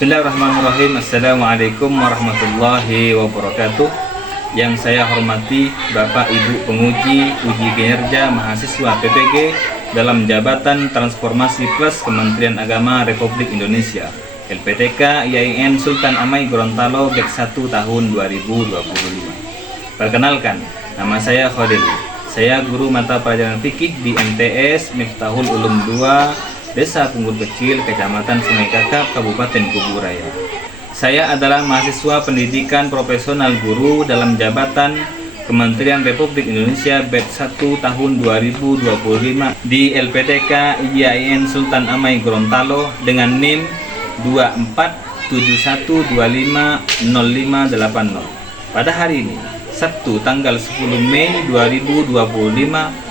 Bismillahirrahmanirrahim. Assalamualaikum warahmatullahi wabarakatuh. Yang saya hormati Bapak Ibu penguji uji kinerja mahasiswa PPG dalam Jabatan Transformasi Plus Kementerian Agama Republik Indonesia LPTK IAIN Sultan Amai Gorontalo Batch 1 tahun 2025. Perkenalkan, nama saya Khalil. Saya guru mata pelajaran fikih di MTS Miftahul Ulum 2 Desa Punggul Kecil, Kecamatan Sungai Kakap, Kabupaten Kubu Raya. Saya adalah mahasiswa pendidikan profesional guru dalam Jabatan Kementerian Republik Indonesia Batch 1 tahun 2025 di LPTK IAIN Sultan Amai Gorontalo dengan NIM 2471250580. Pada hari ini, Sabtu tanggal 10 Mei 2025,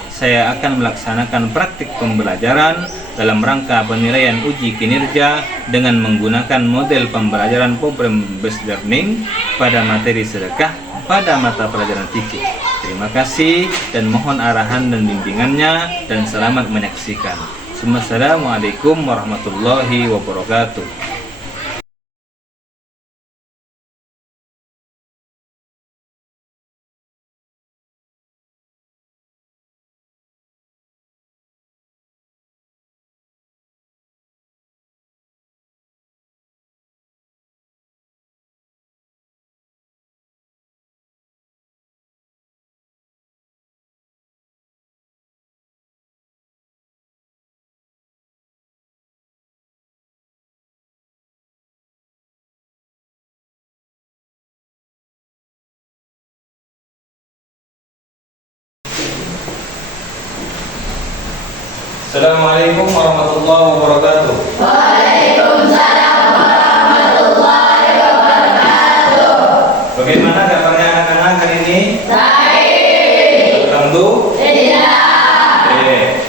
saya akan melaksanakan praktik pembelajaran dalam rangka penilaian uji kinerja dengan menggunakan model pembelajaran problem based learning pada materi sedekah pada mata pelajaran fikih. Terima kasih dan mohon arahan dan bimbingannya, dan selamat menyaksikan. Assalamualaikum warahmatullahi wabarakatuh. Assalamualaikum warahmatullahi wabarakatuh. Waalaikumsalam warahmatullahi wabarakatuh. Bagaimana kabarnya anak-anak hari ini? Baik. Alhamdulillah. Oke.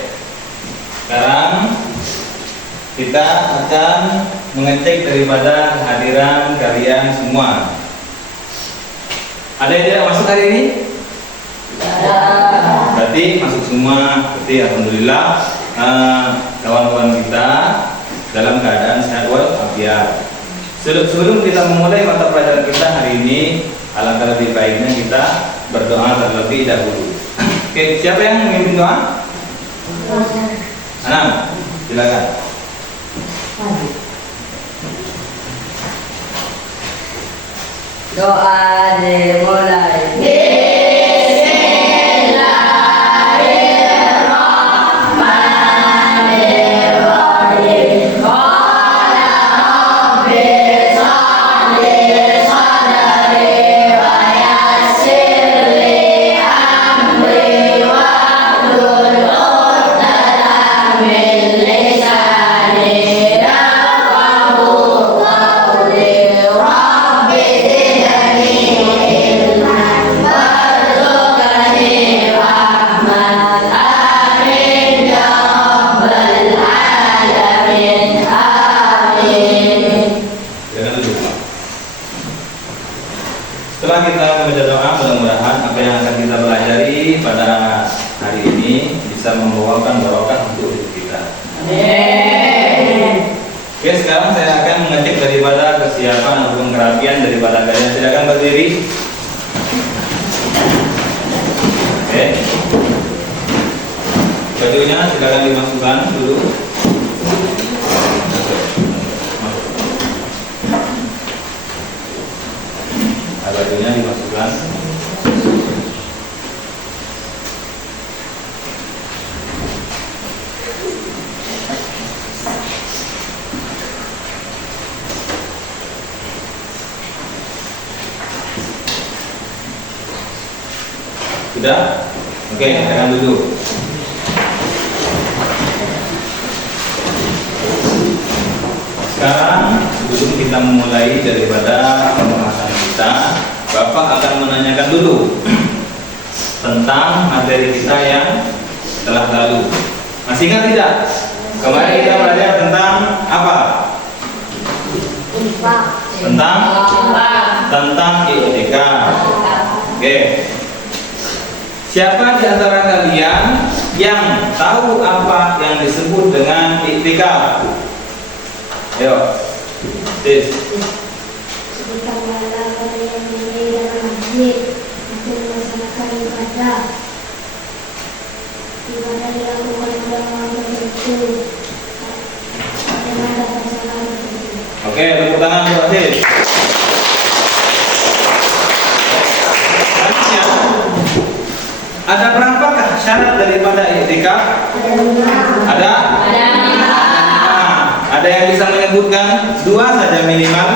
Sekarang kita akan mengecek daripada kehadiran kalian semua. Ada yang tidak masuk hari ini? Berarti masuk semua. Berarti alhamdulillah. Kawan-kawan kita dalam keadaan sehat walafiat. Sebelum kita memulai mata pelajaran kita hari ini, alangkah lebih baiknya kita berdoa terlebih dahulu. Oke, siapa yang memimpin doa? Anam, silakan. Doa dimulai. Setelah kita membaca doa, mudah-mudahan apa yang akan kita pelajari pada hari ini bisa membawakan barokah untuk hidup kita. Amin. Oke, sekarang saya akan mengecek daripada kesiapan ataupun kerapian daripada kalian. Silakan berdiri. Oke. Bajunya silakan dimasukkan dulu. Bajunya dimasukkan. Sudah? Oke, silakan duduk. Sekarang sebelum kita memulai daripada pembahasan kita, Bapak akan menanyakan dulu tentang materi kita yang telah lalu. Masih ingat tidak? Kemarin kita belajar tentang apa? Tentang iktikaf. Oke. Siapa di antara kalian yang tahu apa yang disebut dengan iktikaf? Ayo. Tis. Berikanlah pada yang mulai dalam masjid untuk melaksanakan ibadah dilakukan dalam tertentu dengan ada pasangan tertentu. Oke, tepuk tangan buat Tis. Selanjutnya, ada berapakah syarat daripada i'tikaf? Ada? Ada yang bisa menyebutkan 2 saja minimal?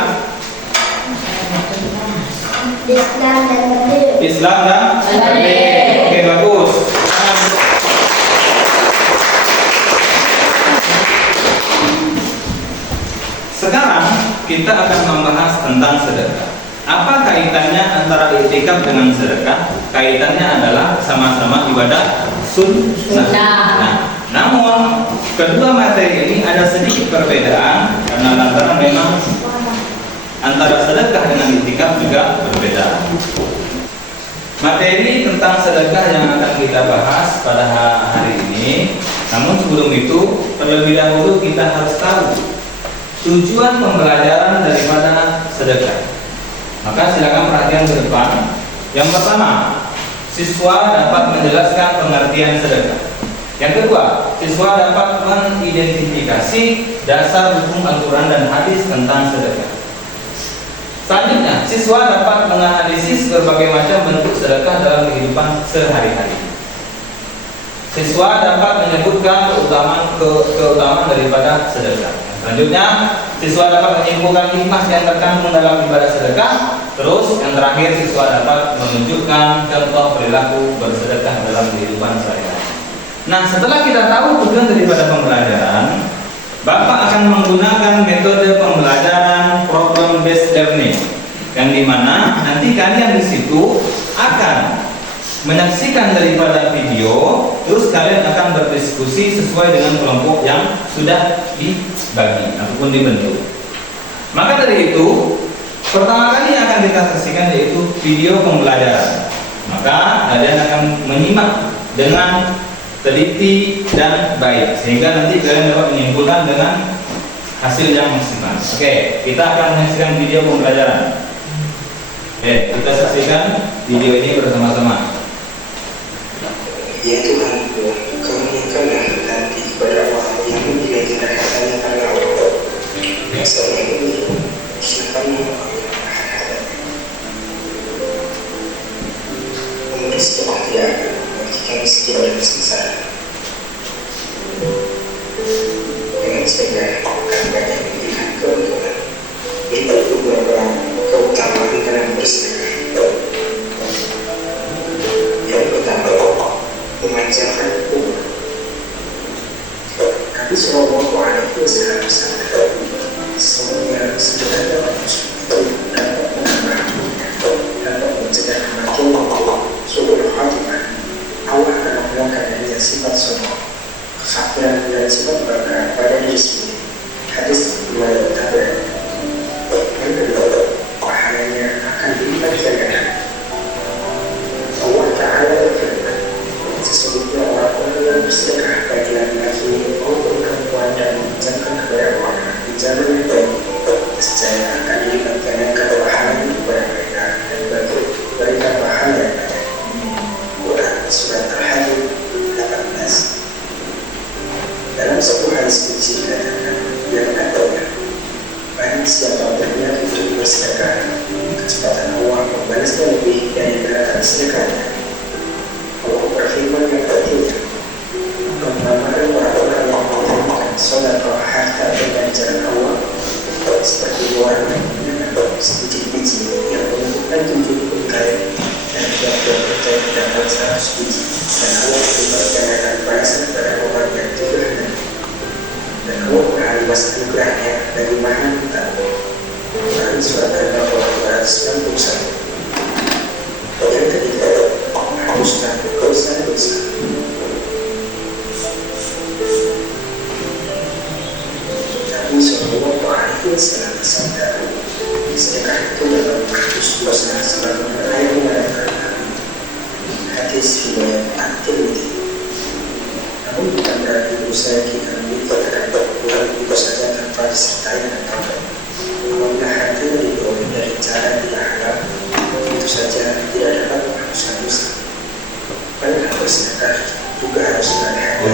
Islam dan berdiri. Islam dan berdiri. Oke, bagus. Sekarang kita akan membahas tentang sedekah. Apa kaitannya antara i'tikaf dengan sedekah? Kaitannya adalah sama-sama ibadah sunnah. Nah, namun kedua materi ini ada sedikit perbedaan karena lantaran memang antara sedekah dengan i'tikaf juga berbeda. Materi tentang sedekah yang akan kita bahas pada hari ini. Namun sebelum itu, terlebih dahulu kita harus tahu tujuan pembelajaran daripada sedekah. Maka silakan perhatian ke depan. Yang pertama, siswa dapat menjelaskan pengertian sedekah. Yang kedua, siswa dapat mengidentifikasi dasar hukum Al-Quran dan hadis tentang sedekah. Selanjutnya, siswa dapat menganalisis berbagai macam bentuk sedekah dalam kehidupan sehari-hari. Siswa dapat menyebutkan keutamaan daripada sedekah. Selanjutnya, siswa dapat menyimpulkan hikmah yang terkandung dalam ibadah sedekah. Terus, yang terakhir, siswa dapat menunjukkan contoh perilaku bersedekah dalam kehidupan sehari-hari. Nah, setelah kita tahu tujuan daripada pembelajaran, Bapak akan menggunakan metode pembelajaran problem based learning, yang dimana nanti kalian di situ akan menyaksikan daripada video, terus kalian akan berdiskusi sesuai dengan kelompok yang sudah dibagi ataupun dibentuk. Maka dari itu, pertama kali yang akan kita saksikan yaitu video pembelajaran. Maka kalian akan menyimak dengan teliti dan baik, sehingga nanti kalian dapat menyimpulkan dengan hasil yang maksimal. Oke, kita akan menyaksikan video pembelajaran. Oke, kita saksikan video ini bersama-sama. Ya Tuhanku, karuniakanlah hati kepada Allah yang menjadikan hartanya karena Allah. Selama ini, siapkanlah Allah memberi setiap hati bagi kami setia dan sengsara. Dengan segala akan banyak memberikan keuntungan. Berikan beberapa keutamaan dalam bersedekah. Yang pertama, memanjangkan kubur. Nabi Sallallahu Alaihi Wasallam bersabda, "Sesungguhnya sedekah dalam itu dapat menambah dunia, dapat mencegah kematian, suul khatimah. Allah akan menghilangkan darinya sifat sombong, kefakiran dan sifat bangga pada diri sendiri." Hadis riwayat Tabrani. Yang kedua, pahalanya akan dilipat gandakan. Allah Ta'ala berfirman, sesungguhnya orang-orang yang bersedekah baik laki-laki maupun perempuan dan meminjamkan kepada orang di zaman yang baik, niscaya akan dilipat gandakan pahalanya kepada mereka dan berikan pahala yang banyak. Quran Surat Al-Hadid 18. Dalam sebuah hadis qudsi dikatakan, yang katanya, barang siapa berniat untuk bersedekah, kecepatan Allah membalasnya lebih dari berapa sedekahnya. Allah berfirman yang artinya, perumpamaan orang-orang yang mengerjakan sedekah harta dengan jalan Allah seperti orang yang menggunakan sedikit biji yang menentukan 7 kali dan tidak percaya dapat 100 biji, dan Allah bergandakan balasan pada orang yang tidak, dan Allah maha luas anugerahnya dari maha mengetahui. Quran Surat Al-Baqarah 291. Yang ketiga, menghapuskan dosa-dosa. Nabi Sallallahu Alaihi Wasallam bersabda, sedekah itu dapat menghapus dosa sebagaimana air mengalirkan air. Hadis riwayat At-Tirmidzi. Namun bukan berarti dosa yang kita miliki terhadap Tuhan itu saja tanpa disertai dengan taubat. apabila hadir dibawahi dari cara yang tidak halal, tentu saja tidak dapat menghapuskan dosa. Padahal bersedekah juga harus berhati-hati.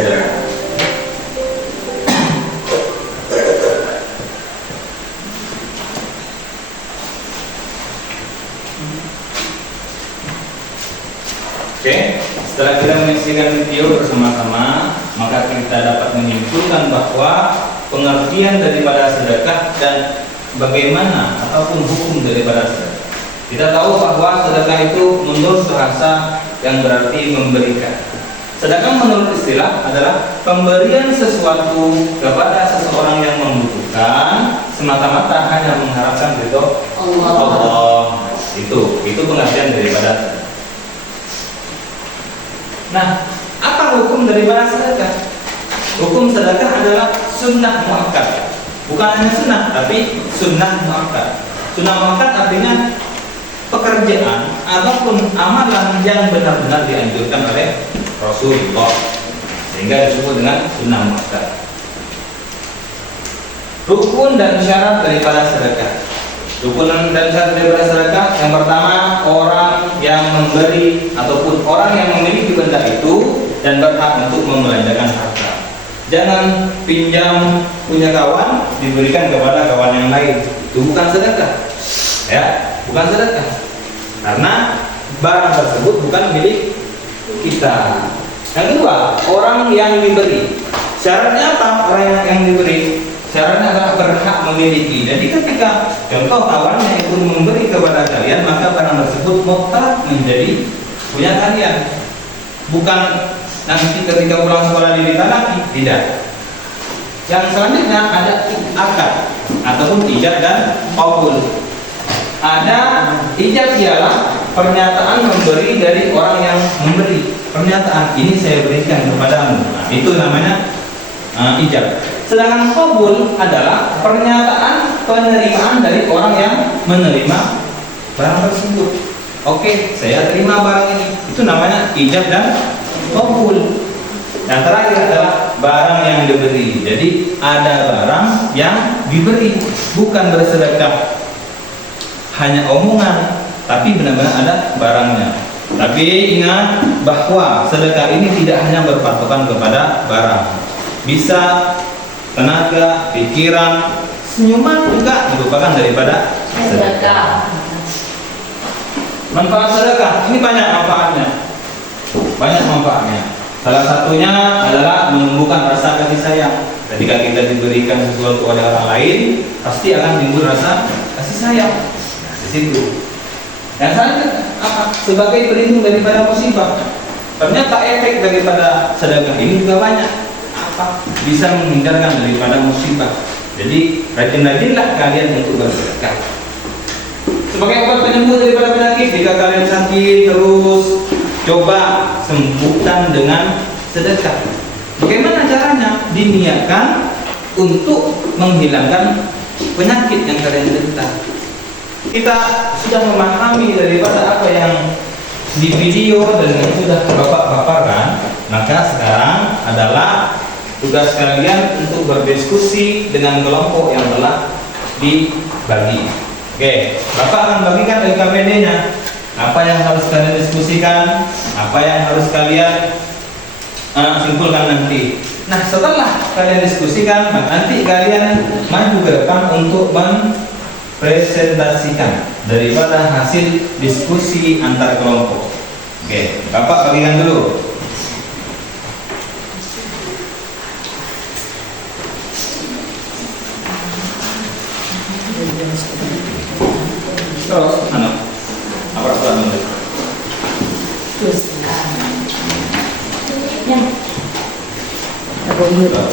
Oke, setelah kita menyaksikan video bersama-sama, maka kita dapat menyimpulkan bahwa pengertian daripada sedekah dan bagaimana ataupun hukum daripada sedekah. Kita tahu bahwa sedekah itu menurut bahasa yang berarti memberikan. Sedekah menurut istilah adalah pemberian sesuatu kepada seseorang yang membutuhkan semata-mata hanya mengharapkan ridho Allah. Itu pengertian daripada sedekah. Nah, apa hukum daripada sedekah? Hukum sedekah adalah sunnah muakkad. Bukan hanya sunnah, tapi sunnah muakkad. Sunnah muakkad artinya pekerjaan ataupun amalan yang benar-benar dianjurkan oleh Rasulullah, sehingga disebut dengan sunnah muakkad. Rukun dan syarat daripada sedekah. Rukun dan syarat daripada sedekah, yang pertama, orang yang memberi ataupun orang yang memiliki benda itu dan berhak untuk membelanjakan harta. Jangan pinjam punya kawan diberikan kepada kawan yang lain. Itu bukan sedekah. Ya, bukan sedekah. Karena barang tersebut bukan milik kita. Yang kedua, orang yang diberi. Syaratnya apa? Orang yang diberi syaratnya adalah berhak memiliki. Jadi ketika contoh kawannya itu memberi kepada kalian, maka barang tersebut mutlak menjadi punya kalian. Bukan nanti ketika pulang sekolah diminta lagi, tidak. Yang selanjutnya ada akad ataupun ijab dan qabul. Ada ijab ialah pernyataan memberi dari orang yang memberi. Pernyataan ini saya berikan kepadamu. Nah, itu namanya ijab. Sedangkan qabul adalah pernyataan penerimaan dari orang yang menerima barang tersebut. Oke, saya terima barang ini. Itu namanya ijab dan qabul. Yang terakhir adalah barang yang diberi. Jadi ada barang yang diberi, bukan bersedekah hanya omongan, tapi benar-benar ada barangnya. Tapi ingat bahwa sedekah ini tidak hanya berpatokan kepada barang. Bisa tenaga, pikiran, senyuman juga merupakan daripada sedekah. Manfaat sedekah ini banyak manfaatnya. Banyak manfaatnya. Salah satunya adalah menumbuhkan rasa kasih sayang. Ketika kita diberikan sesuatu oleh orang lain, pasti akan timbul rasa kasih sayang. Nah, di situ. Yang selanjutnya apa? Sebagai pelindung daripada musibah. Ternyata efek daripada sedekah ini juga banyak. Bisa menghindarkan daripada musibah. Jadi rajin-rajinlah kalian untuk bersedekah. Sebagai obat penyembuh daripada penyakit, jika kalian sakit terus, coba sembuhkan dengan sedekah. Bagaimana caranya? Diniatkan untuk menghilangkan penyakit yang kalian derita. Kita sudah memahami daripada apa yang di video dan yang sudah Bapak paparkan, maka sekarang adalah tugas kalian untuk berdiskusi dengan kelompok yang telah dibagi. Oke, Bapak akan bagikan LKPD-nya. Apa yang harus kalian diskusikan, apa yang harus kalian simpulkan nanti. Nah, setelah kalian diskusikan, maka nanti kalian maju ke depan untuk mempresentasikan daripada hasil diskusi antar kelompok. Oke, Bapak bagikan dulu. Terus, apa dulu? Terus, ya, aku ingat.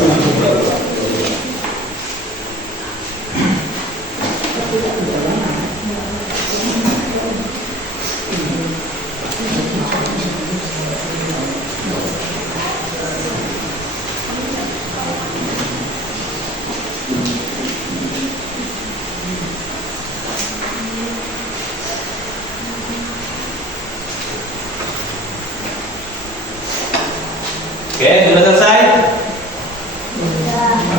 Oke, sudah selesai?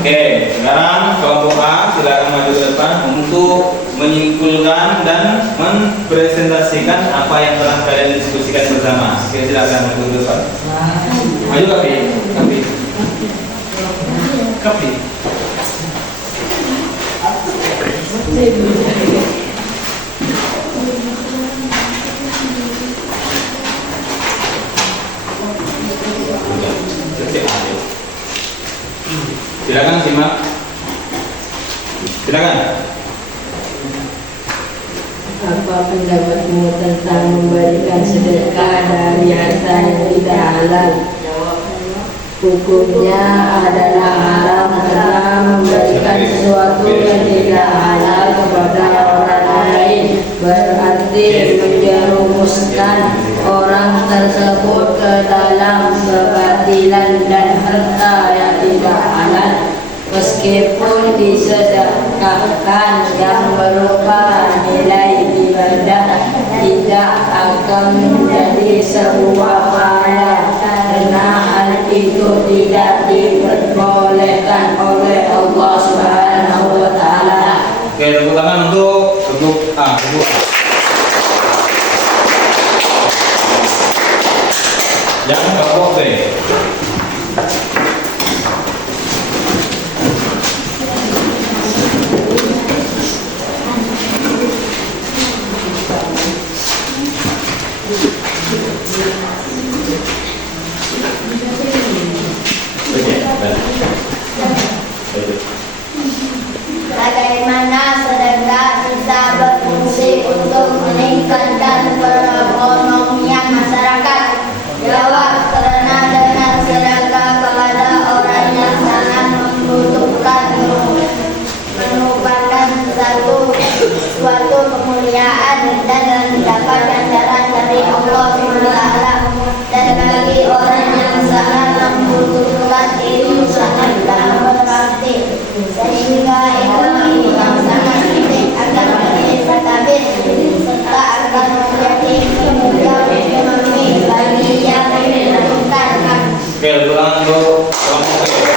Oke, sekarang kelompok A silakan maju ke depan. untuk menyimpulkan dan mempresentasikan apa yang telah kalian diskusikan bersama. Oke, silakan untuk depan. Maju Kapi. Silakan simak. Silakan. Apa pendapatmu tentang memberikan sedekah dari harta yang tidak halal? Hukumnya adalah haram karena memberikan sesuatu yang tidak halal kepada orang lain berarti menjerumuskan orang tersebut ke dalam kebatilan dan harta yang tidak halal. Meskipun disedekahkan yang berupa nilai ibadah, tidak akan menjadi sebuah pahala karena hal itu tidak diperbolehkan oleh Allah Subhanahu wa Ta'ala. Oke, tepuk tangan untuk grup A. Yang kelompok B. Bagaimana sedekah bisa berfungsi untuk meningkatkan perekonomian masyarakat? Jawab, karena dengan sedekah kepada orang yang sangat membutuhkan merupakan suatu kemuliaan dan mendapat ganjaran dari Allah SWT. Dan bagi orang yang sangat membutuhkan itu sangatlah berarti, sehingga ekonomi yang sangat penting akan menjadi stabil serta akan menjadi kemudian ekonomi bagi yang membutuhkan. Oke, ulang untuk kelompok B.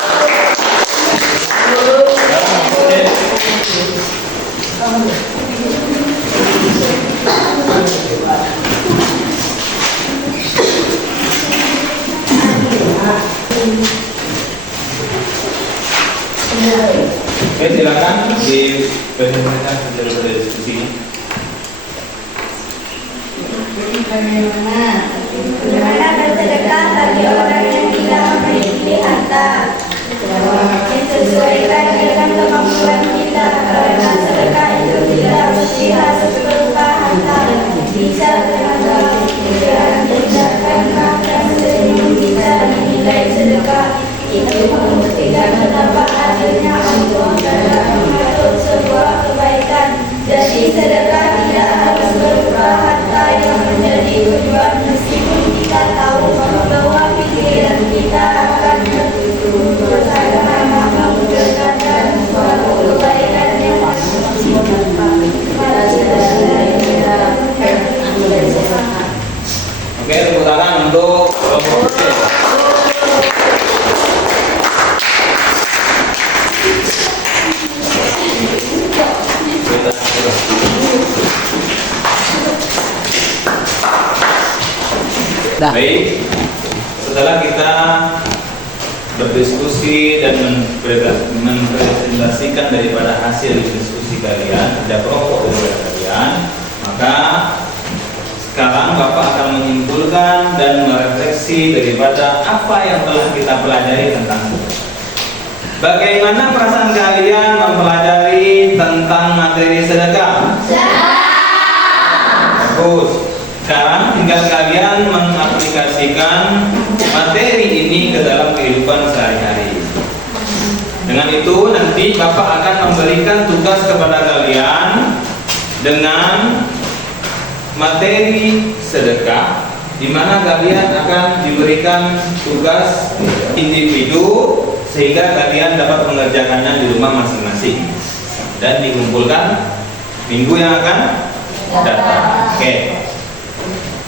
Oke, silakan dipresentasikan daripada diskusinya. Bagaimana bersedekah bagi orang yang tidak memiliki harta? Disesuaikan dengan kemampuan kita, karena sedekah itu tidak mesti harus berupa harta. Bisa dengan pikiran, tindakan, bahkan senyum bisa dinilai sedekah. Itu membuktikan betapa adilnya Allah dalam mengatur sebuah kebaikan. Jadi sedekah tidak harus berupa harta yang menjadi tujuan, meskipun kita tahu bahwa pikiran kita akan bersama mewujudkan dalam suatu kebaikan yang Oke, tepuk tangan untuk kelompok C. Baik, setelah kita berdiskusi dan mempresentasikan daripada hasil diskusi kalian, ada pokok dari kalian, maka sekarang Bapak akan menyimpulkan dan merefleksi daripada apa yang telah kita pelajari tentang bagaimana perasaan kalian mempelajari tentang materi sedekah. Bagus. Sekarang tinggal kalian mengaplikasikan materi ini ke dalam kehidupan sehari-hari. Dengan itu nanti Bapak akan memberikan tugas kepada kalian dengan materi sedekah, di mana kalian akan diberikan tugas individu sehingga kalian dapat mengerjakannya di rumah masing-masing dan dikumpulkan minggu yang akan datang. Oke.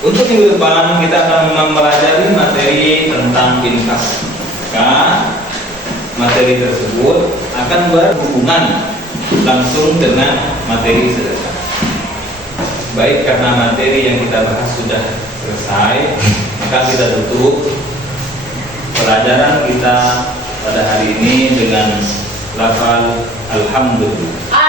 Untuk minggu depan kita akan mempelajari materi tentang infak. Maka materi tersebut akan berhubungan langsung dengan materi sedekah. Baik, karena materi yang kita bahas sudah selesai, maka kita tutup pelajaran kita pada hari ini dengan lafal alhamdulillah.